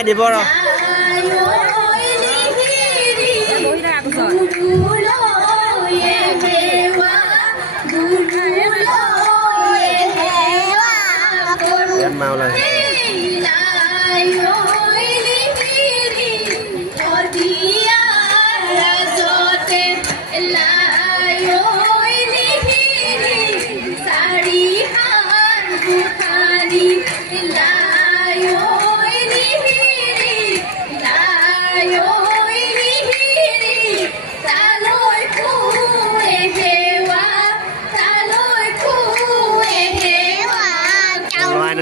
মায়ে দিব ৰ মা ওলাইছে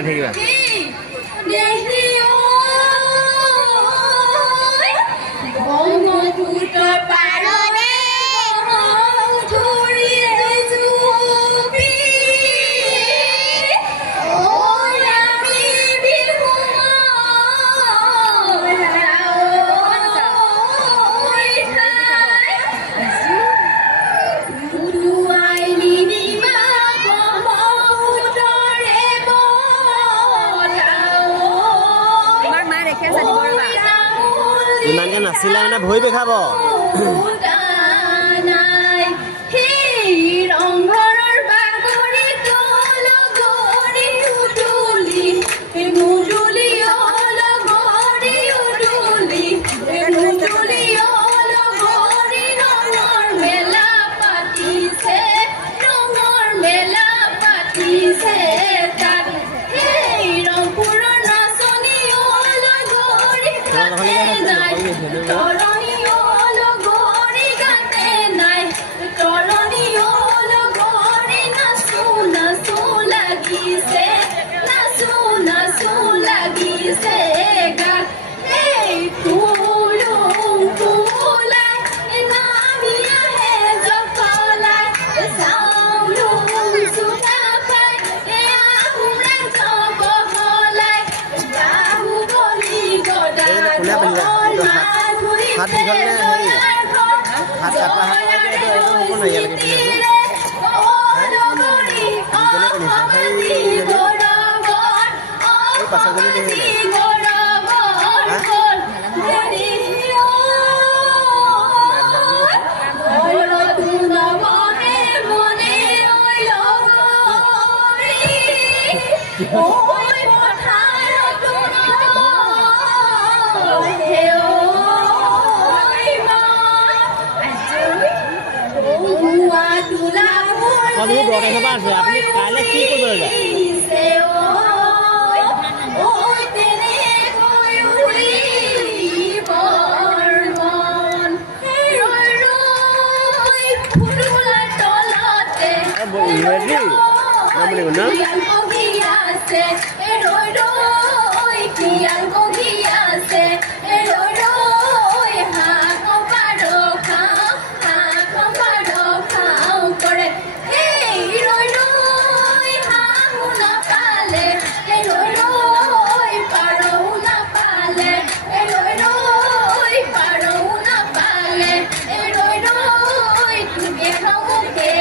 থাকিবা ইমানকে নাছিলে মানে ভৰি বেখাব हाथ निकलने है हाथ काटा हाथ तो ऐसा हो नहीं है लेकिन ये पास गली नहीं है अब ये डॉक्टर के पास है अपने काले की को बोल रहा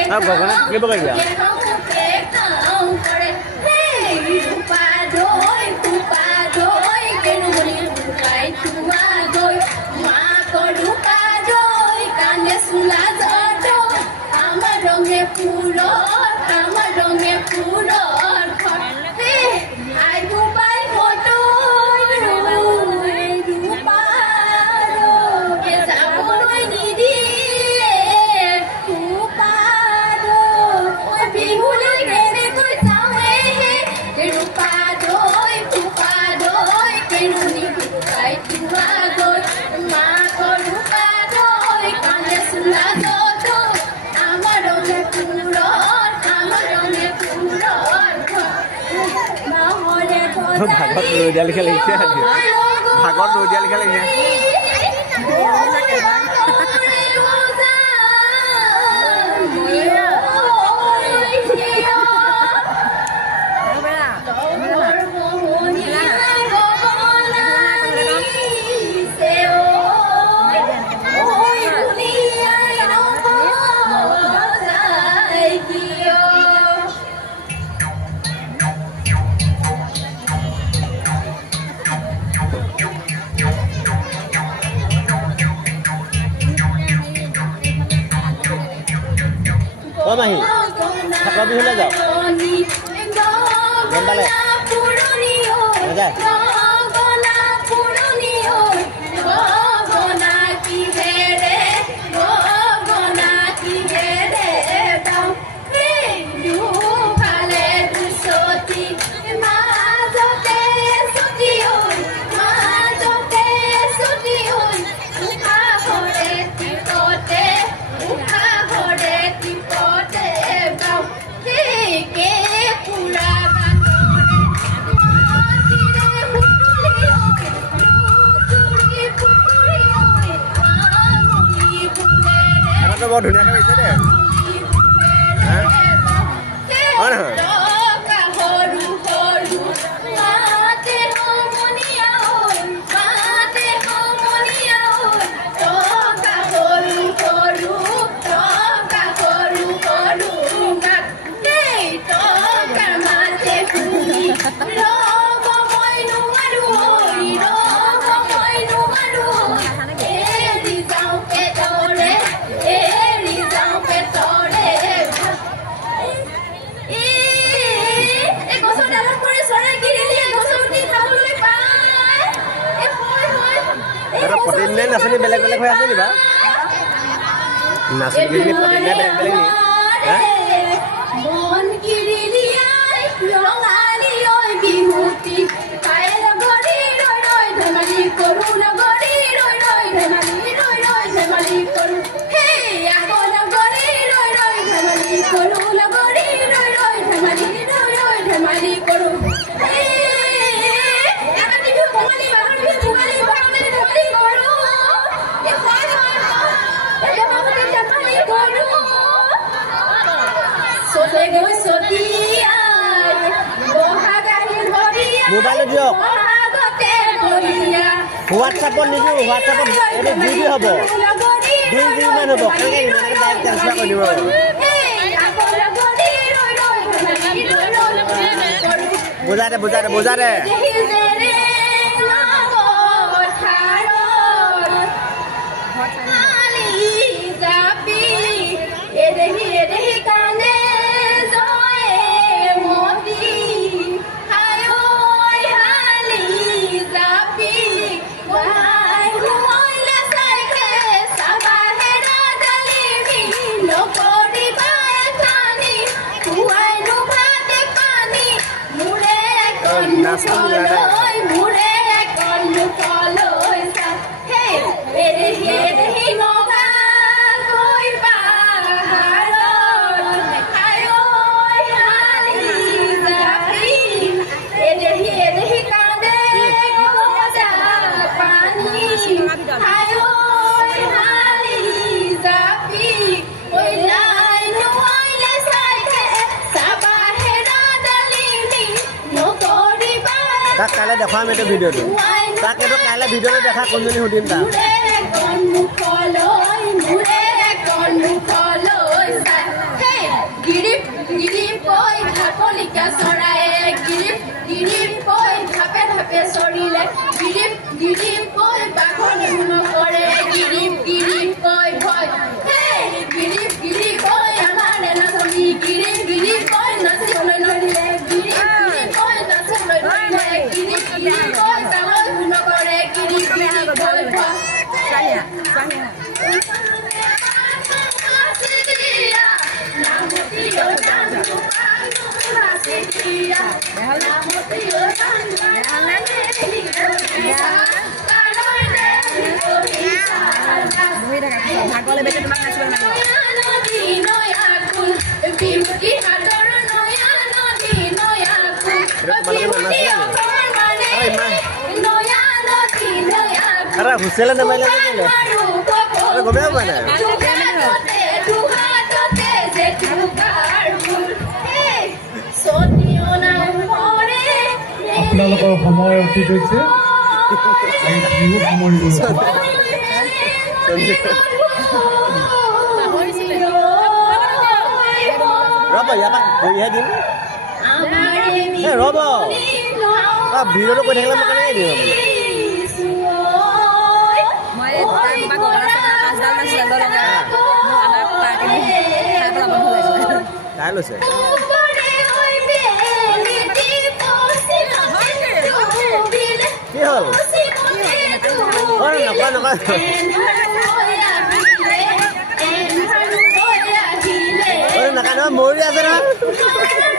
अब भगवान के बगल गया भागवत रोडिया लिखा लिखे भागवत रोडिया लिखा लिखे মাহী ফাকুৱা বিহুলৈ যাওঁ গম পালে নাযায় বৰ ধুনীয়াকৈ হৈছে দে হয় নহয় প্ৰতিদিনাই নাচনি বেলেগ বেলেগ হৈ আছে নি বা নাচনি প্ৰতিদিনাই বেলেগ বেলেগ নি মোবাইল দিয়ক হোৱাটছআপত নিদিওঁ হোৱাটছআপত এইটো দি হ'ব 2 GB মান হ'ব ডাইৰেক্ট ট্ৰান্সফাৰ কৰি দিব বুজা দে তাক কাইলৈ দেখাম এইটো ভিডিঅ'টো তাক এইটো কাইলৈ ভিডিঅ'টো দেখা কোনজনী সুধিম তাক হুচেলে নামাৰিলে গমে পোৱা নাই আপোনালোকৰ সময় অতি গৈছে ৰ'ব ইয়াৰ পৰা গৈহে দিম ৰ'ব ভিডিঅ'টো কৈ থাকিলে মই কেনেকৈ দিম চাই লৈছে কি হ'ল নকয় নকয় মৰি আছে নহয়